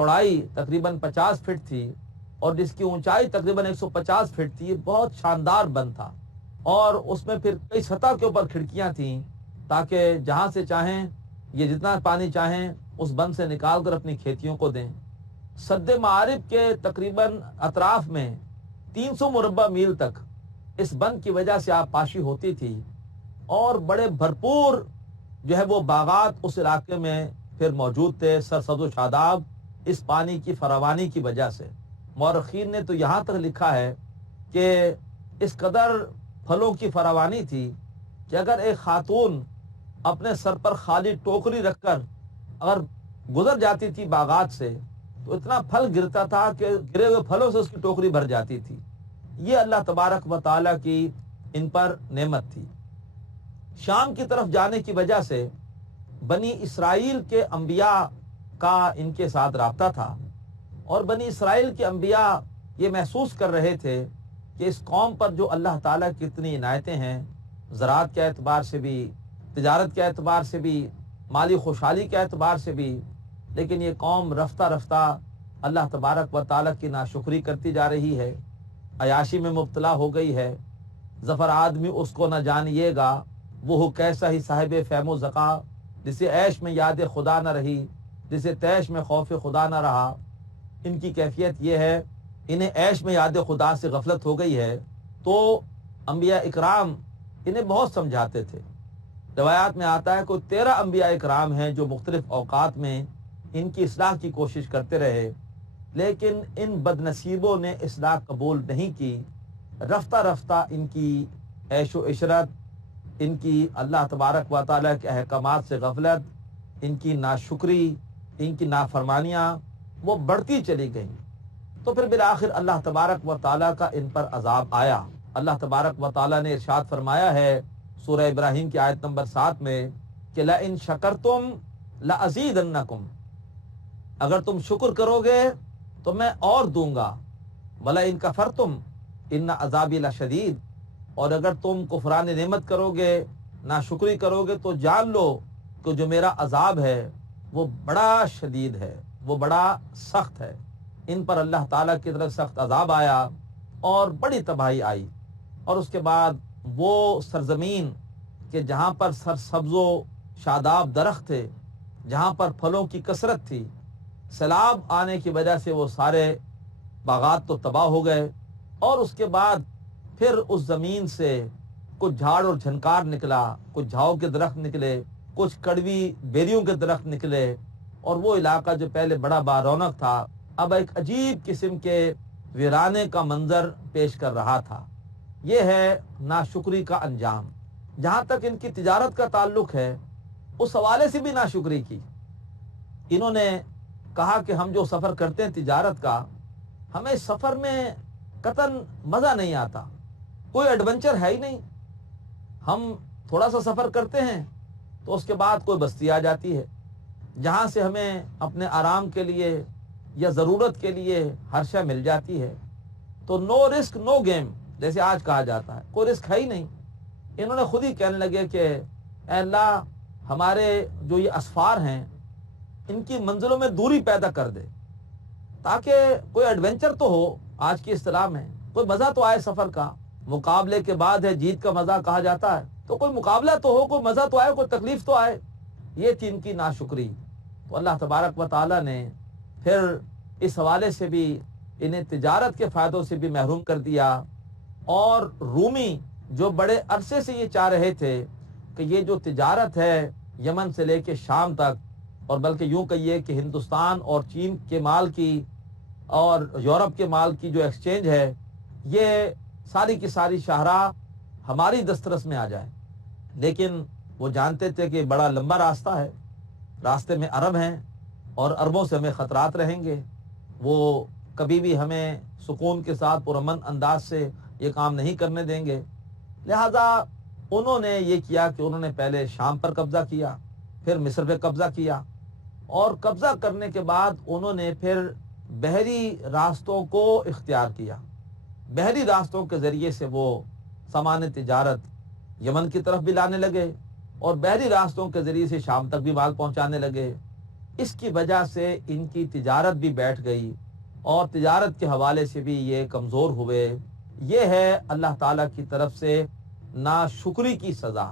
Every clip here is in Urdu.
چوڑائی تقریباً 50 فٹ تھی اور جس کی اونچائی تقریباً 150 فٹ تھی. بہت شاندار بند تھا اور اس میں پھر کئی سطح کے اوپر کھڑکیاں تھیں تاکہ جہاں سے چاہیں یہ جتنا پانی چاہیں اس بند سے نکال کر اپنی کھیتیوں کو دیں. سد معارف کے تقریباً اطراف میں 300 مربع میل تک اس بند کی وجہ سے آبپاشی ہوتی تھی اور بڑے بھرپور جو ہے وہ باغات اس علاقے میں پھر موجود تھے سرسبز و شاداب اس پانی کی فراوانی کی وجہ سے. مورخین نے تو یہاں تک لکھا ہے کہ اس قدر پھلوں کی فراوانی تھی کہ اگر ایک خاتون اپنے سر پر خالی ٹوکری رکھ کر اگر گزر جاتی تھی باغات سے تو اتنا پھل گرتا تھا کہ گرے ہوئے پھلوں سے اس کی ٹوکری بھر جاتی تھی. یہ اللہ تبارک و تعالیٰ کی ان پر نعمت تھی. شام کی طرف جانے کی وجہ سے بنی اسرائیل کے انبیاء کا ان کے ساتھ رابطہ تھا اور بنی اسرائیل کے انبیاء یہ محسوس کر رہے تھے کہ اس قوم پر جو اللہ تعالیٰ کی اتنی عنایتیں ہیں، زراعت کے اعتبار سے بھی، تجارت کے اعتبار سے بھی، مالی خوشحالی کے اعتبار سے بھی، لیکن یہ قوم رفتہ رفتہ اللہ تبارک و تعالیٰ کی ناشکری کرتی جا رہی ہے، عیاشی میں مبتلا ہو گئی ہے. ظفر آدمی اس کو نہ جانیے گا، وہ کیسا ہی صاحب فہم و ذکا، جسے عیش میں یاد خدا نہ رہی، جسے تیش میں خوف خدا نہ رہا. ان کی کیفیت یہ ہے، انہیں عیش میں یاد خدا سے غفلت ہو گئی ہے. تو انبیاء اکرام انہیں بہت سمجھاتے تھے. روایات میں آتا ہے کوئی 13 انبیاء اکرام ہیں جو مختلف اوقات میں ان کی اصلاح کی کوشش کرتے رہے، لیکن ان بد نصیبوں نے اصلاح قبول نہیں کی. رفتہ رفتہ ان کی عیش و عشرت، ان کی اللہ تبارک و تعالیٰ کے احکامات سے غفلت، ان کی ناشکری، ان کی نافرمانیاں وہ بڑھتی چلی گئیں. تو پھر بالآخر اللہ تبارک و تعالیٰ کا ان پر عذاب آیا. اللہ تبارک و تعالیٰ نے ارشاد فرمایا ہے سورہ ابراہیم کی آیت نمبر 7 میں کہ لَإِن شَكَرْتُمْ لَأَزِيدَنَّكُمْ، اگر تم شکر کرو گے تو میں اور دوں گا. وَلَئِن كَفَرْتُمْ إِنَّ عَذَابِي لَشَدِيدٌ، اور اگر تم کفران نعمت کرو گے، ناشکری کرو گے تو جان لو کہ جو میرا عذاب ہے وہ بڑا شدید ہے، وہ بڑا سخت ہے. ان پر اللہ تعالیٰ کی طرف سخت عذاب آیا اور بڑی تباہی آئی. اور اس کے بعد وہ سرزمین کہ جہاں پر سرسبز و شاداب درخت تھے، جہاں پر پھلوں کی کثرت تھی، سیلاب آنے کی وجہ سے وہ سارے باغات تو تباہ ہو گئے. اور اس کے بعد پھر اس زمین سے کچھ جھاڑ اور جھنکار نکلا، کچھ جھاؤ کے درخت نکلے، کچھ کڑوی بیریوں کے درخت نکلے، اور وہ علاقہ جو پہلے بڑا بارونق تھا اب ایک عجیب قسم کے ویرانے کا منظر پیش کر رہا تھا. یہ ہے ناشکری کا انجام. جہاں تک ان کی تجارت کا تعلق ہے، اس حوالے سے بھی ناشکری کی. انہوں نے کہا کہ ہم جو سفر کرتے ہیں تجارت کا، ہمیں سفر میں قطعاً مزہ نہیں آتا، کوئی ایڈونچر ہے ہی نہیں. ہم تھوڑا سا سفر کرتے ہیں تو اس کے بعد کوئی بستی آ جاتی ہے جہاں سے ہمیں اپنے آرام کے لیے یا ضرورت کے لیے ہر شے مل جاتی ہے. تو نو رسک نو گیم جیسے آج کہا جاتا ہے، کوئی رسک ہے ہی نہیں. انہوں نے خود ہی کہنے لگے کہ اے اللہ، ہمارے جو یہ اسفار ہیں ان کی منزلوں میں دوری پیدا کر دے تاکہ کوئی ایڈونچر تو ہو. آج کی اصطلاح میں کوئی مزہ تو آئے سفر کا. مقابلے کے بعد ہے جیت کا مزہ کہا جاتا ہے، تو کوئی مقابلہ تو ہو، کوئی مزہ تو آئے، کوئی تکلیف تو آئے. یہ تھی ان کی ناشکری. تو اللہ تبارک و تعالیٰ نے پھر اس حوالے سے بھی انہیں تجارت کے فائدوں سے بھی محروم کر دیا. اور رومی جو بڑے عرصے سے یہ چاہ رہے تھے کہ یہ جو تجارت ہے یمن سے لے کے شام تک، اور بلکہ یوں کہیے کہ ہندوستان اور چین کے مال کی اور یورپ کے مال کی جو ایکسچینج ہے، یہ ساری کی ساری شاہراہ ہماری دسترس میں آ جائے. لیکن وہ جانتے تھے کہ بڑا لمبا راستہ ہے، راستے میں عرب ہیں اور عربوں سے ہمیں خطرات رہیں گے. وہ کبھی بھی ہمیں سکون کے ساتھ پرامن انداز سے یہ کام نہیں کرنے دیں گے. لہذا انہوں نے یہ کیا کہ انہوں نے پہلے شام پر قبضہ کیا، پھر مصر پہ قبضہ کیا، اور قبضہ کرنے کے بعد انہوں نے پھر بحری راستوں کو اختیار کیا. بحری راستوں کے ذریعے سے وہ سامان تجارت یمن کی طرف بھی لانے لگے اور بحری راستوں کے ذریعے سے شام تک بھی مال پہنچانے لگے. اس کی وجہ سے ان کی تجارت بھی بیٹھ گئی اور تجارت کے حوالے سے بھی یہ کمزور ہوئے۔ یہ ہے اللہ تعالیٰ کی طرف سے ناشکری کی سزا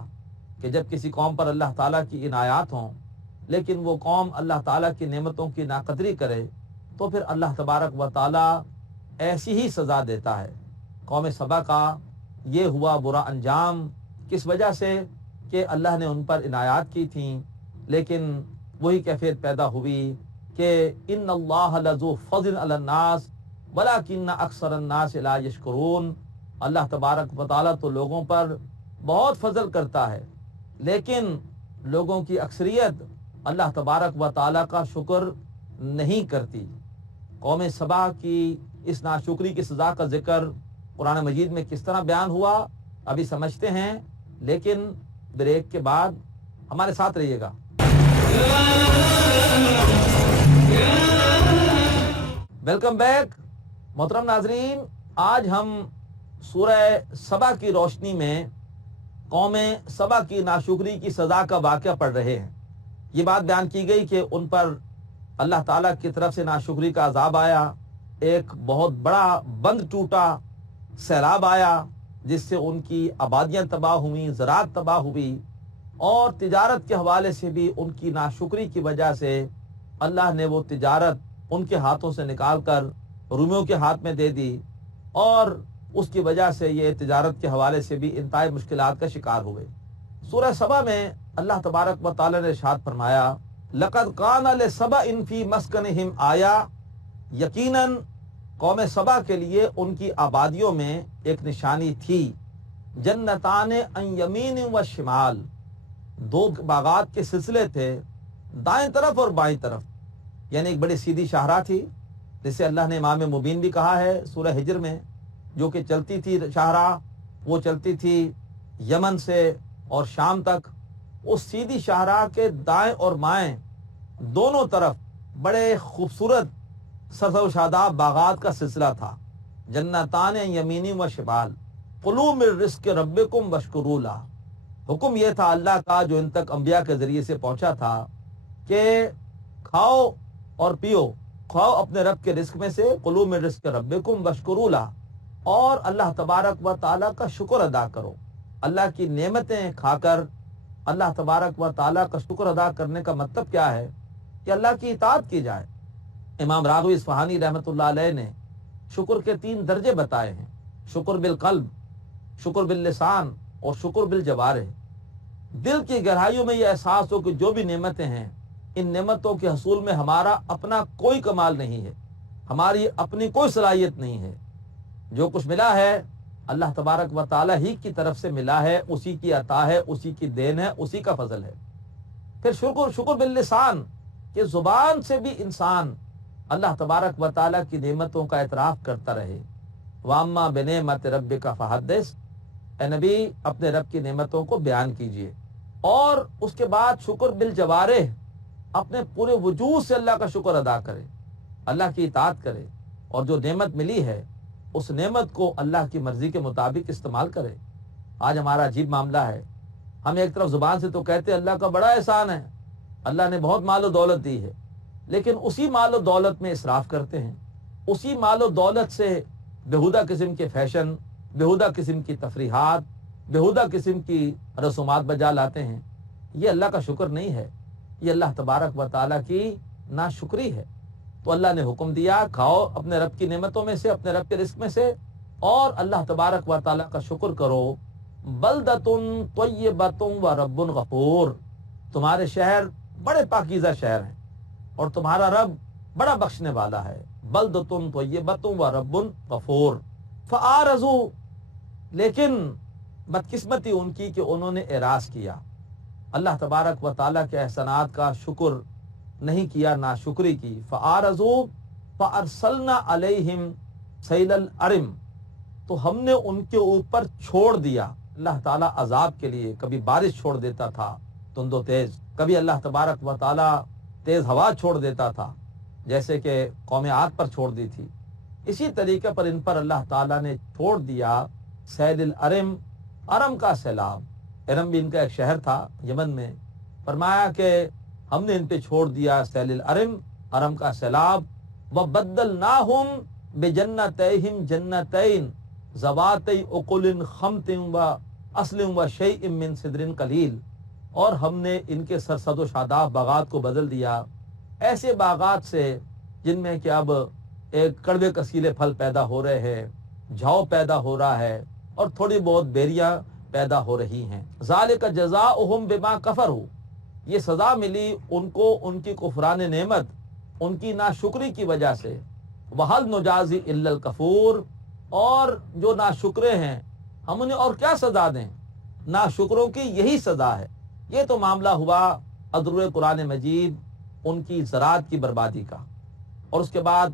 کہ جب کسی قوم پر اللہ تعالیٰ کی عنایات ہوں لیکن وہ قوم اللہ تعالیٰ کی نعمتوں کی ناقدری کرے تو پھر اللہ تبارک و تعالیٰ ایسی ہی سزا دیتا ہے۔ قوم سبا کا یہ ہوا برا انجام، کس وجہ سے کہ اللہ نے ان پر عنایات کی تھیں، لیکن وہی کیفیت پیدا ہوئی کہ ان اللہ لذو فضل علی الناس ولکن اکثر الناس لا یشکرون۔ اللہ تبارک و تعالیٰ تو لوگوں پر بہت فضل کرتا ہے لیکن لوگوں کی اکثریت اللہ تبارک و تعالیٰ کا شکر نہیں کرتی۔ قوم سبا کی اس ناشکری کی سزا کا ذکر قرآن مجید میں کس طرح بیان ہوا ابھی سمجھتے ہیں، لیکن بریک کے بعد ہمارے ساتھ رہیے گا۔ ویلکم بیک محترم ناظرین، آج ہم سورہ سبا کی روشنی میں قوم سبا کی ناشکری کی سزا کا واقعہ پڑھ رہے ہیں۔ یہ بات بیان کی گئی کہ ان پر اللہ تعالیٰ کی طرف سے ناشکری کا عذاب آیا، ایک بہت بڑا بند ٹوٹا، سیلاب آیا جس سے ان کی آبادیاں تباہ ہوئیں، زراعت تباہ ہوئی، اور تجارت کے حوالے سے بھی ان کی ناشکری کی وجہ سے اللہ نے وہ تجارت ان کے ہاتھوں سے نکال کر رومیوں کے ہاتھ میں دے دی، اور اس کی وجہ سے یہ تجارت کے حوالے سے بھی انتہائی مشکلات کا شکار ہوئے۔ سورہ سبا میں اللہ تبارک و تعالی نے ارشاد فرمایا لَقَدْ كَانَ لِسَبَإٍ فِي مَسْكَنِهِمْ آیَةٌ، یقیناً قوم سبا کے لیے ان کی آبادیوں میں ایک نشانی تھی، جنتان عن یمین و شمال، دو باغات کے سلسلے تھے دائیں طرف اور بائیں طرف، یعنی ایک بڑی سیدھی شاہراہ تھی جسے اللہ نے امام مبین بھی کہا ہے سورہ ہجر میں، جو کہ چلتی تھی شاہراہ، وہ چلتی تھی یمن سے اور شام تک۔ اس سیدھی شاہراہ کے دائیں اور بائیں دونوں طرف بڑے خوبصورت سرسبز و شاداب باغات کا سلسلہ تھا، جنتان یمینی و شمال، کلوا من رزق ربکم واشکروا لہ۔ حکم یہ تھا اللہ کا جو ان تک انبیاء کے ذریعے سے پہنچا تھا کہ کھاؤ اور پیو، کھاؤ اپنے رب کے رزق میں سے، کلوا من رزق ربکم واشکروا لہ، اور اللہ تبارک و تعالیٰ کا شکر ادا کرو۔ اللہ کی نعمتیں کھا کر اللہ تبارک و تعالیٰ کا شکر ادا کرنے کا مطلب کیا ہے کہ اللہ کی اطاعت کی جائے۔ امام راغب اصفہانی رحمۃ اللہ علیہ نے شکر کے 3 درجے بتائے ہیں، شکر بالقلب، شکر باللسان اور شکر بالجوارح۔ دل کی گہرائیوں میں یہ احساس ہو کہ جو بھی نعمتیں ہیں، ان نعمتوں کے حصول میں ہمارا اپنا کوئی کمال نہیں ہے، ہماری اپنی کوئی صلاحیت نہیں ہے، جو کچھ ملا ہے اللہ تبارک و تعالیٰ ہی کی طرف سے ملا ہے، اسی کی عطا ہے، اسی کی دین ہے، اسی کا فضل ہے۔ پھر شکر باللسان، کہ زبان سے بھی انسان اللہ تبارک و تعالیٰ کی نعمتوں کا اعتراف کرتا رہے۔ وَأَمَّا بِنِعْمَتِ رَبِّكَ فَحَدِّثْ، اے نبی اپنے رب کی نعمتوں کو بیان کیجئے۔ اور اس کے بعد شکر بالجوارح، اپنے پورے وجود سے اللہ کا شکر ادا کرے، اللہ کی اطاعت کرے، اور جو نعمت ملی ہے اس نعمت کو اللہ کی مرضی کے مطابق استعمال کرے۔ آج ہمارا عجیب معاملہ ہے، ہم ایک طرف زبان سے تو کہتے اللہ کا بڑا احسان ہے، اللہ نے بہت مال و دولت دی ہے، لیکن اسی مال و دولت میں اسراف کرتے ہیں، اسی مال و دولت سے بےہودہ قسم کے فیشن، بےہودہ قسم کی تفریحات، بےہودہ قسم کی رسومات بجا لاتے ہیں۔ یہ اللہ کا شکر نہیں ہے، یہ اللہ تبارک و تعالیٰ کی ناشکری ہے۔ تو اللہ نے حکم دیا کھاؤ اپنے رب کی نعمتوں میں سے، اپنے رب کے رزق میں سے، اور اللہ تبارک و تعالیٰ کا شکر کرو۔ بلدۃ طیبۃ و رب غفور، تمہارے شہر بڑے پاکیزہ شہر ہیں اور تمہارا رب بڑا بخشنے والا ہے۔ بلدۃ طیبۃ و رب غفور۔ فاعرضوا، لیکن بدقسمتی ان کی کہ انہوں نے اعراض کیا، اللہ تبارک و تعالیٰ کے احسانات کا شکر نہیں کیا، ناشکری کی۔ فاعرضوا فارسلنا علیہم سیل العرم، تو ہم نے ان کے اوپر چھوڑ دیا، اللہ تعالیٰ عذاب کے لیے کبھی بارش چھوڑ دیتا تھا تند و تیز، کبھی اللہ تبارک و تعالیٰ تیز ہوا چھوڑ دیتا تھا، جیسے کہ قوم عاد پر چھوڑ دی تھی۔ اسی طریقے پر ان پر اللہ تعالیٰ نے چھوڑ دیا سیل العرم، ارم کا سیلاب۔ ارم بھی ان کا ایک شہر تھا یمن میں۔ فرمایا کہ ہم نے ان پہ چھوڑ دیا سیل الارم، ارم کا سیلاب، وبدلناہم بجنتیہم جنتین ذواتی اکل خمط و اصل و شیء من صدر قلیل، اور ہم نے ان کے سرسد و شاداب باغات کو بدل دیا ایسے باغات سے جن میں کہ اب ایک کڑوے کسیلے پھل پیدا ہو رہے ہیں، جھاؤ پیدا ہو رہا ہے، اور تھوڑی بہت بیریاں پیدا ہو رہی ہیں۔ ذالک جزاؤہم بما کفروا، یہ سزا ملی ان کو ان کی کفران نعمت، ان کی ناشکری کی وجہ سے۔ وَهَلْ نُجَازِي إِلَّا الْكَفُورَ، اور جو ناشکرے ہیں ہم انہیں اور کیا سزا دیں، ناشکروں کی یہی سزا ہے۔ یہ تو معاملہ ہوا ادرور قرآن مجید ان کی زراعت کی بربادی کا، اور اس کے بعد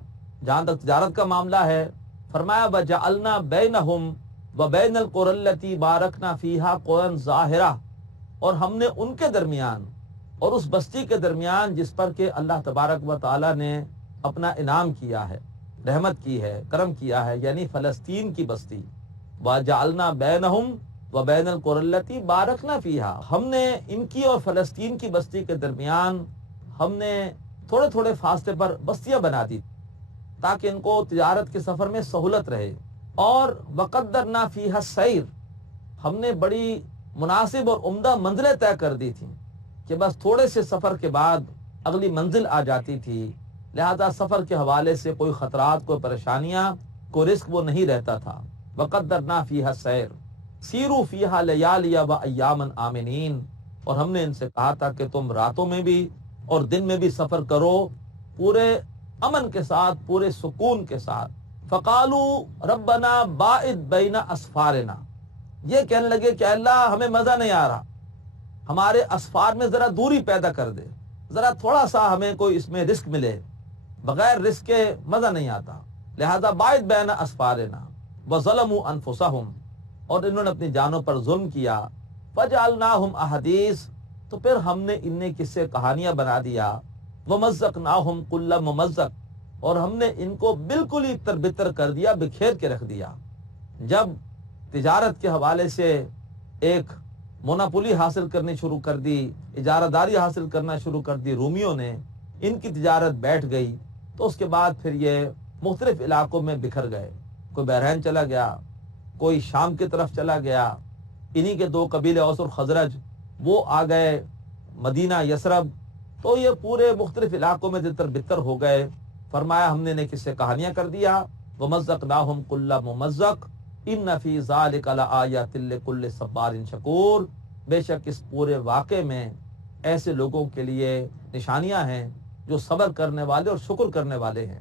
جہاں تک تجارت کا معاملہ ہے، فرمایا وَجَعَلْنَا بَيْنَهُمْ وَبَيْنَ الْقُرَى الَّتِي بَارَكْنَا فِيهَا قُرًى ظَاهِرَةً، اور ہم نے ان کے درمیان اور اس بستی کے درمیان جس پر کہ اللہ تبارک و تعالی نے اپنا انعام کیا ہے، رحمت کی ہے، کرم کیا ہے، یعنی فلسطین کی بستی، وَجَعَلْنَا بَيْنَهُمْ وَبَيْنَ الْقُرَى الَّتِي بَارَكْنَا فِيهَا، ہم نے ان کی اور فلسطین کی بستی کے درمیان ہم نے تھوڑے تھوڑے فاصلے پر بستیاں بنا دی تاکہ ان کو تجارت کے سفر میں سہولت رہے، اور وَقَدَّرْنَا فِيهَا السَّيْرَ، ہم نے بڑی مناسب اور عمدہ منزلیں طے کر دی تھیں کہ بس تھوڑے سے سفر کے بعد اگلی منزل آ جاتی تھی، لہذا سفر کے حوالے سے کوئی خطرات، کوئی پریشانیاں، کوئی رزق وہ نہیں رہتا تھا۔ وَقَدَّرْنَا فِيهَا السَّيْرَ سِيرُوا فِيهَا لَيَالِيَ وَأَيَّامًا آمِنِينَ، اور ہم نے ان سے کہا تھا کہ تم راتوں میں بھی اور دن میں بھی سفر کرو پورے امن کے ساتھ، پورے سکون کے ساتھ۔ فَقَالُوا رَبَّنَا بَاعِدْ بَيْنَ أَسْفَارِنَا، یہ کہنے لگے کہ اللہ ہمیں مزہ نہیں آ رہا، ہمارے اسفار میں ذرا دوری پیدا کر دے، ذرا تھوڑا سا ہمیں کوئی اس میں رزق ملے، بغیر رزق کے مزہ نہیں آتا۔ لہذا باعد بین اسفارنا وظلموا انفسہم، اور انہوں نے اپنی جانوں پر ظلم کیا، فجعلناہم احادیث، تو پھر ہم نے انہیں قصے کہانیاں بنا دیا، ومزقناہم کل ممزق، اور ہم نے ان کو بالکل ہی تربتر کر دیا، بکھیر کے رکھ دیا۔ جب تجارت کے حوالے سے ایک موناپولی حاصل کرنی شروع کر دی، اجارہ داری حاصل کرنا شروع کر دی رومیوں نے، ان کی تجارت بیٹھ گئی، تو اس کے بعد پھر یہ مختلف علاقوں میں بکھر گئے، کوئی بحرین چلا گیا، کوئی شام کی طرف چلا گیا، انہی کے دو قبیلے اوس اور خزرج وہ آ گئے مدینہ یثرب، تو یہ پورے مختلف علاقوں میں تر بتر ہو گئے۔ فرمایا ہم نے انہیں قصے کہانیاں کر دیا، ومزقناہم کل ممزق ان فی ذلک لآیات لکل صبار شکور، بے شک اس پورے واقعے میں ایسے لوگوں کے لیے نشانیاں ہیں جو صبر کرنے والے اور شکر کرنے والے ہیں۔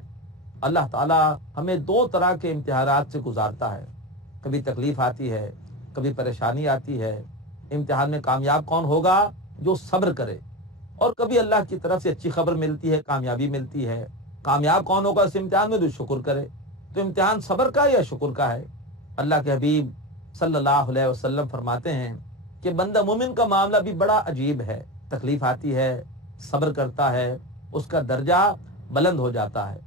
اللہ تعالی ہمیں دو طرح کے امتحانات سے گزارتا ہے، کبھی تکلیف آتی ہے، کبھی پریشانی آتی ہے۔ امتحان میں کامیاب کون ہوگا؟ جو صبر کرے، اور کبھی اللہ کی طرف سے اچھی خبر ملتی ہے، کامیابی ملتی ہے۔ کامیاب کون ہوگا اس امتحان میں؟ جو شکر کرے۔ تو امتحان صبر کا یا شکر کا ہے؟ اللہ کے حبیب صلی اللہ علیہ وسلم فرماتے ہیں کہ بندہ مومن کا معاملہ بھی بڑا عجیب ہے، تکلیف آتی ہے، صبر کرتا ہے، اس کا درجہ بلند ہو جاتا ہے۔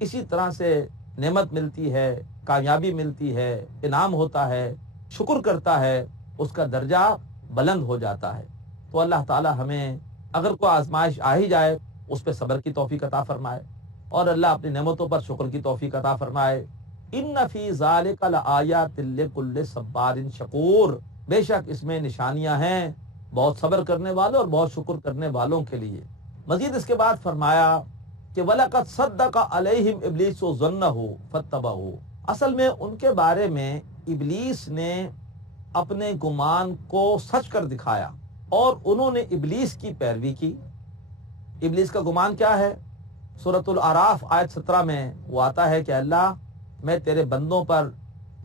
اسی طرح سے نعمت ملتی ہے، کامیابی ملتی ہے، انعام ہوتا ہے، شکر کرتا ہے، اس کا درجہ بلند ہو جاتا ہے۔ تو اللہ تعالی ہمیں اگر کوئی آزمائش آ ہی جائے اس پہ صبر کی توفیق عطا فرمائے، اور اللہ اپنی نعمتوں پر شکر کی توفیق عطا فرمائے۔ ان فی ذلک لآیات لکل صبار شکور، بے شک اس میں نشانیاں ہیں بہت صبر کرنے والوں اور بہت شکر کرنے والوں کے لیے۔ مزید اس کے بعد فرمایا کہ وَلَقَدْ صَدَّقَ عَلَيْهِمْ إِبْلِيسُ ظَنَّهُ فَاتَّبَعُوهُ، اصل میں ان کے بارے میں ابلیس نے اپنے گمان کو سچ کر دکھایا اور انہوں نے ابلیس کی پیروی کی۔ ابلیس کا گمان کیا ہے؟ سورۃ الاعراف آیت 17 میں وہ آتا ہے کہ اللہ میں تیرے بندوں پر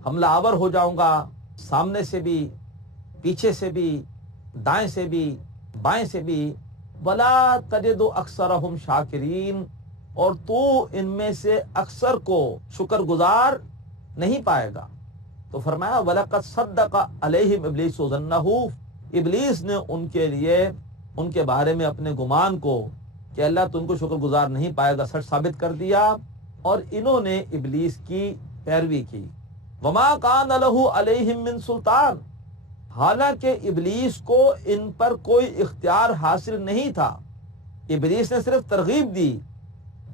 حملہ آور ہو جاؤں گا، سامنے سے بھی، پیچھے سے بھی، دائیں سے بھی، بائیں سے بھی، وَلَا تَجِدُ أَكْثَرَهُمْ شَاكِرِينَ، اور تو ان میں سے اکثر کو شکر گزار نہیں پائے گا۔ تو فرمایا وَلَقَدْ صَدَّقَ عَلَيْهِمْ إِبْلِيسُ ظَنَّهُ، ابلیس نے ان کے لیے، ان کے بارے میں اپنے گمان کو کہ اللہ تم کو شکر گزار نہیں پائے گا سچ ثابت کر دیا، اور انہوں نے ابلیس کی پیروی کی۔ وَمَا كَانَ لَهُ عَلَيْهِمْ مِنْ سُلطان، حالانکہ ابلیس کو ان پر کوئی اختیار حاصل نہیں تھا۔ ابلیس نے صرف ترغیب دی،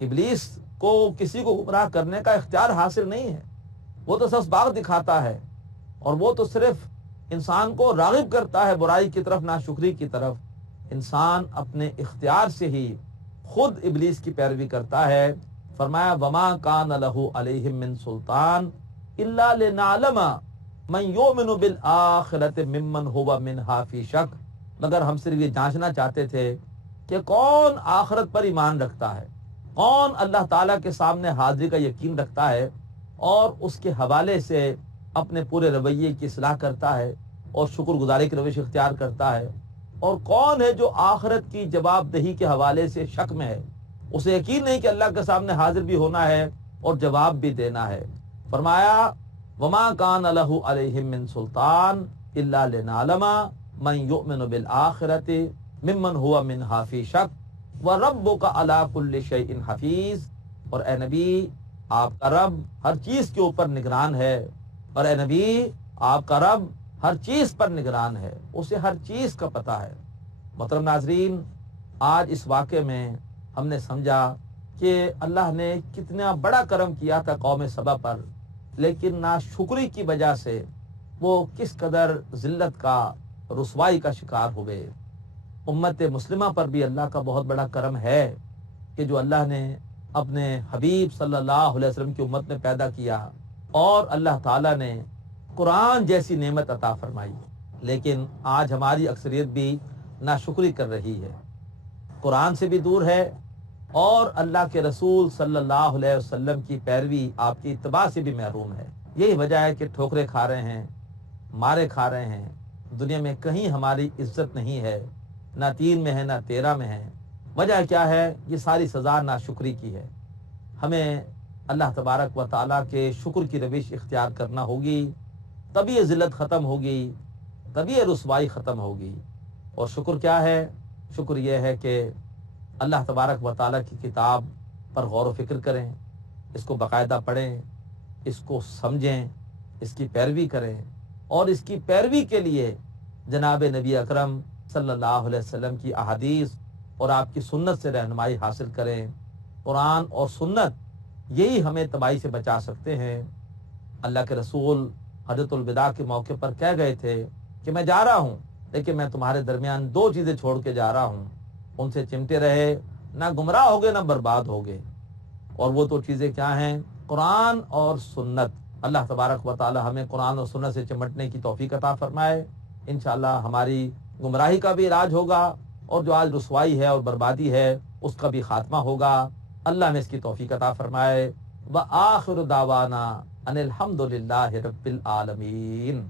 ابلیس کو کسی کو گمراہ کرنے کا اختیار حاصل نہیں ہے، وہ تو اسباق دکھاتا ہے، اور وہ تو صرف انسان کو راغب کرتا ہے برائی کی طرف، ناشکری کی طرف۔ انسان اپنے اختیار سے ہی خود ابلیس کی پیروی کرتا ہے۔ فرمایا وما کان لہ علیہم من سلطان الا لنعلم من یؤمن بالآخرۃ ممن هو منہا فی شک، مگر ہم صرف یہ جانچنا چاہتے تھے کہ کون آخرت پر ایمان رکھتا ہے، کون اللہ تعالیٰ کے سامنے حاضری کا یقین رکھتا ہے اور اس کے حوالے سے اپنے پورے رویے کی اصلاح کرتا ہے اور شکر گزاری کی روش اختیار کرتا ہے، اور کون ہے جو آخرت کی جواب دہی کے حوالے سے شک میں ہے، اسے یقین نہیں کہ اللہ کے سامنے حاضر بھی ہونا ہے اور جواب بھی دینا ہے۔ فرمایا وما کان لہ علیہم من سلطان الا لنعلم من یؤمن بالآخرۃ ممن هو منہا فی شک وربک علی کل شیء حفیظ، اور اے نبی آپ کا رب ہر چیز کے اوپر نگران ہے، اور اے نبی آپ کا رب ہر چیز پر نگران ہے، اسے ہر چیز کا پتہ ہے۔ محترم ناظرین، آج اس واقعے میں ہم نے سمجھا کہ اللہ نے کتنا بڑا کرم کیا تھا قوم سبا پر، لیکن ناشکری کی وجہ سے وہ کس قدر ذلت کا، رسوائی کا شکار ہوئے۔ امت مسلمہ پر بھی اللہ کا بہت بڑا کرم ہے کہ جو اللہ نے اپنے حبیب صلی اللہ علیہ وسلم کی امت میں پیدا کیا، اور اللہ تعالیٰ نے قرآن جیسی نعمت عطا فرمائی، لیکن آج ہماری اکثریت بھی ناشکری کر رہی ہے، قرآن سے بھی دور ہے، اور اللہ کے رسول صلی اللہ علیہ وسلم کی پیروی، آپ کی اتباع سے بھی محروم ہے۔ یہی وجہ ہے کہ ٹھوکریں کھا رہے ہیں، مارے کھا رہے ہیں، دنیا میں کہیں ہماری عزت نہیں ہے، نہ 3 میں ہے نہ 13 میں ہے۔ وجہ کیا ہے؟ یہ ساری سزا ناشکری کی ہے۔ ہمیں اللہ تبارک و تعالیٰ کے شکر کی روش اختیار کرنا ہوگی، تبھی یہ ذلت ختم ہوگی، تبھی یہ رسوائی ختم ہوگی۔ اور شکر کیا ہے؟ شکر یہ ہے کہ اللہ تبارک و تعالیٰ کی کتاب پر غور و فکر کریں، اس کو باقاعدہ پڑھیں، اس کو سمجھیں، اس کی پیروی کریں، اور اس کی پیروی کے لیے جناب نبی اکرم صلی اللہ علیہ وسلم کی احادیث اور آپ کی سنت سے رہنمائی حاصل کریں۔ قرآن اور سنت یہی ہمیں تباہی سے بچا سکتے ہیں۔ اللہ کے رسول حجۃ الوداع کے موقع پر کہہ گئے تھے کہ میں جا رہا ہوں، لیکن میں تمہارے درمیان 2 چیزیں چھوڑ کے جا رہا ہوں، ان سے چمٹے رہے، نہ گمراہ ہوگے نہ برباد ہوگے۔ اور وہ 2 چیزیں کیا ہیں؟ قرآن اور سنت۔ اللہ تبارک و تعالی ہمیں قرآن اور سنت سے چمٹنے کی توفیق عطا فرمائے۔ انشاءاللہ ہماری گمراہی کا بھی علاج ہوگا، اور جو آج رسوائی ہے اور بربادی ہے اس کا بھی خاتمہ ہوگا۔ اللہ نے اس کی توفیق عطا فرمائے۔ وآخر دعوانا ان الحمد للہ رب العالمین۔